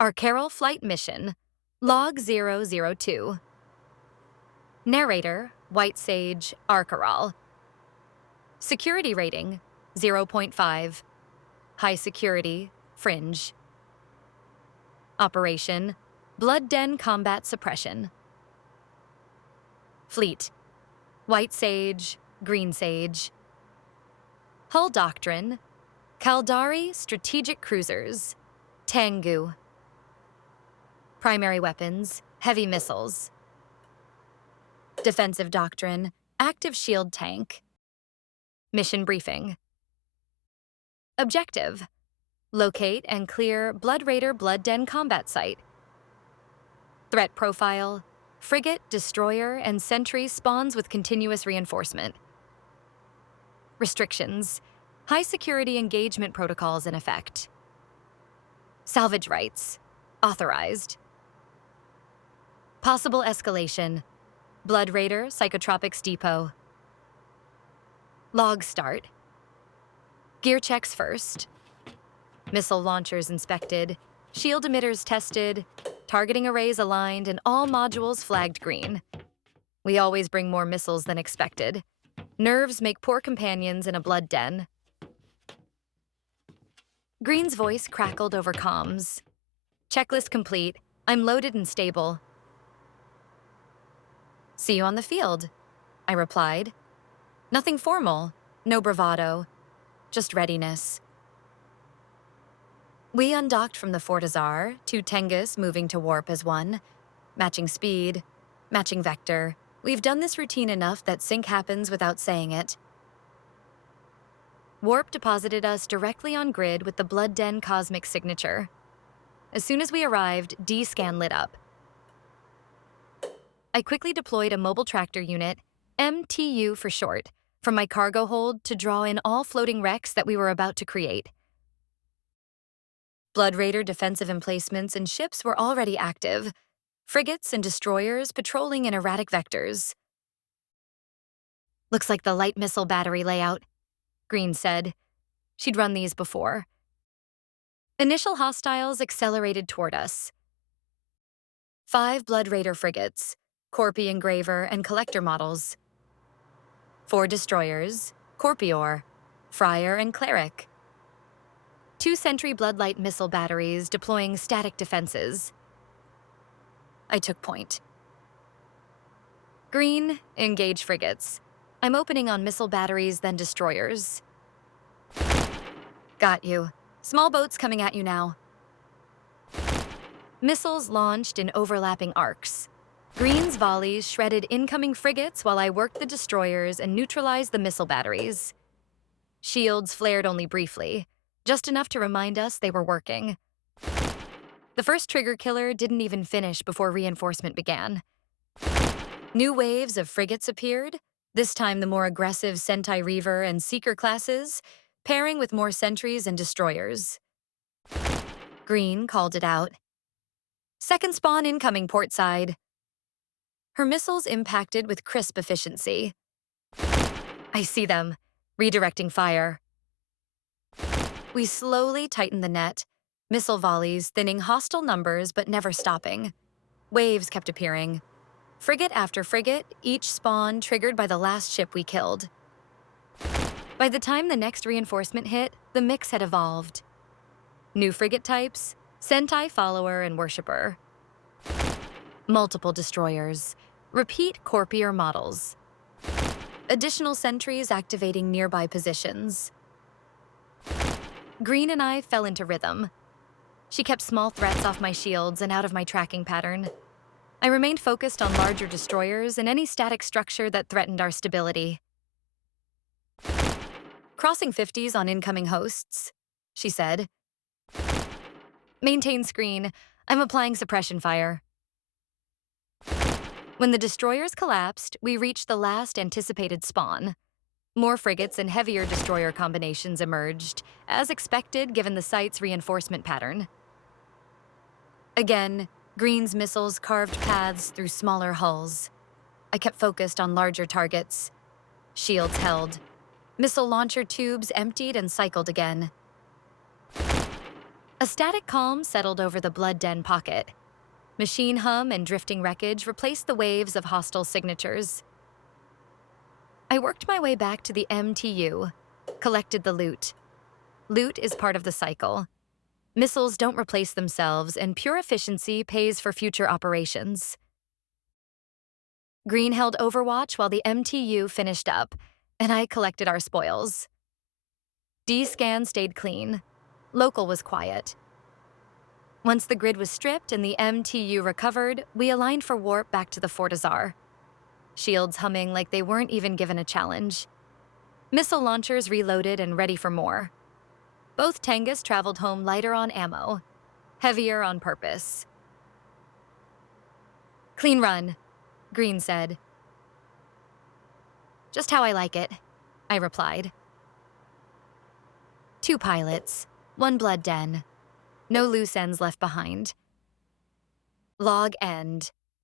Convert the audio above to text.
Our Carol Flight Mission, Log 002. Narrator, White Sage, Arkaral. Security rating, 0.5. High security, Fringe. Operation, Blood Den Combat Suppression. Fleet, White Sage, Green Sage. Hull Doctrine, Kaldari Strategic Cruisers, Tengu. Primary weapons, heavy missiles. Defensive doctrine, active shield tank. Mission briefing. Objective, locate and clear Blood Raider Blood Den combat site. Threat profile, frigate, destroyer, and sentry spawns with continuous reinforcement. Restrictions, high security engagement protocols in effect. Salvage rights, authorized. Possible escalation, Blood Raider Psychotropics Depot. Log start. Gear checks first. Missile launchers inspected, shield emitters tested, targeting arrays aligned, and all modules flagged green. We always bring more missiles than expected. Nerves make poor companions in a blood den. Green's voice crackled over comms. Checklist complete. I'm loaded and stable. See you on the field, I replied. Nothing formal, no bravado, just readiness. We undocked from the Fortizar, 2 Tengus moving to warp as one. Matching speed, matching vector. We've done this routine enough that sync happens without saying it. Warp deposited us directly on grid with the Blood Den cosmic signature. As soon as we arrived, D-scan lit up. I quickly deployed a mobile tractor unit, MTU for short, from my cargo hold to draw in all floating wrecks that we were about to create. Blood Raider defensive emplacements and ships were already active, frigates and destroyers patrolling in erratic vectors. Looks like the light missile battery layout, Green said. She'd run these before. Initial hostiles accelerated toward us. 5 Blood Raider frigates, Corpi Engraver and Collector models. 4 destroyers, Corpior, Friar and Cleric. 2 Sentry Bloodlight missile batteries deploying static defenses. I took point. Green, engage frigates. I'm opening on missile batteries, then destroyers. Got you. Small boats coming at you now. Missiles launched in overlapping arcs. Green's volleys shredded incoming frigates while I worked the destroyers and neutralized the missile batteries. Shields flared only briefly, just enough to remind us they were working. The first trigger killer didn't even finish before reinforcement began. New waves of frigates appeared, this time the more aggressive Sentai Reaver and Seeker classes, pairing with more sentries and destroyers. Green called it out. Second spawn incoming port side. Her missiles impacted with crisp efficiency. I see them, redirecting fire. We slowly tightened the net, missile volleys thinning hostile numbers but never stopping. Waves kept appearing. Frigate after frigate, each spawn triggered by the last ship we killed. By the time the next reinforcement hit, the mix had evolved. New frigate types, Sentai Follower and Worshipper. Multiple destroyers, repeat Corpier models. Additional sentries activating nearby positions. Green and I fell into rhythm. She kept small threats off my shields and out of my tracking pattern. I remained focused on larger destroyers and any static structure that threatened our stability. Crossing 50s on incoming hosts, she said. Maintain screen. I'm applying suppression fire. When the destroyers collapsed, we reached the last anticipated spawn. More frigates and heavier destroyer combinations emerged, as expected given the site's reinforcement pattern. Again, Green's missiles carved paths through smaller hulls. I kept focused on larger targets. Shields held. Missile launcher tubes emptied and cycled again. A static calm settled over the blood den pocket. Machine hum and drifting wreckage replaced the waves of hostile signatures. I worked my way back to the MTU, collected the loot. Loot is part of the cycle. Missiles don't replace themselves, and pure efficiency pays for future operations. Green held overwatch while the MTU finished up, and I collected our spoils. D-scan stayed clean. Local was quiet. Once the grid was stripped and the MTU recovered, we aligned for warp back to the Fortizar. Shields humming like they weren't even given a challenge. Missile launchers reloaded and ready for more. Both Tengus traveled home lighter on ammo, heavier on purpose. "Clean run," Green said. "Just how I like it," I replied. 2 pilots, 1 blood den. No loose ends left behind. Log end.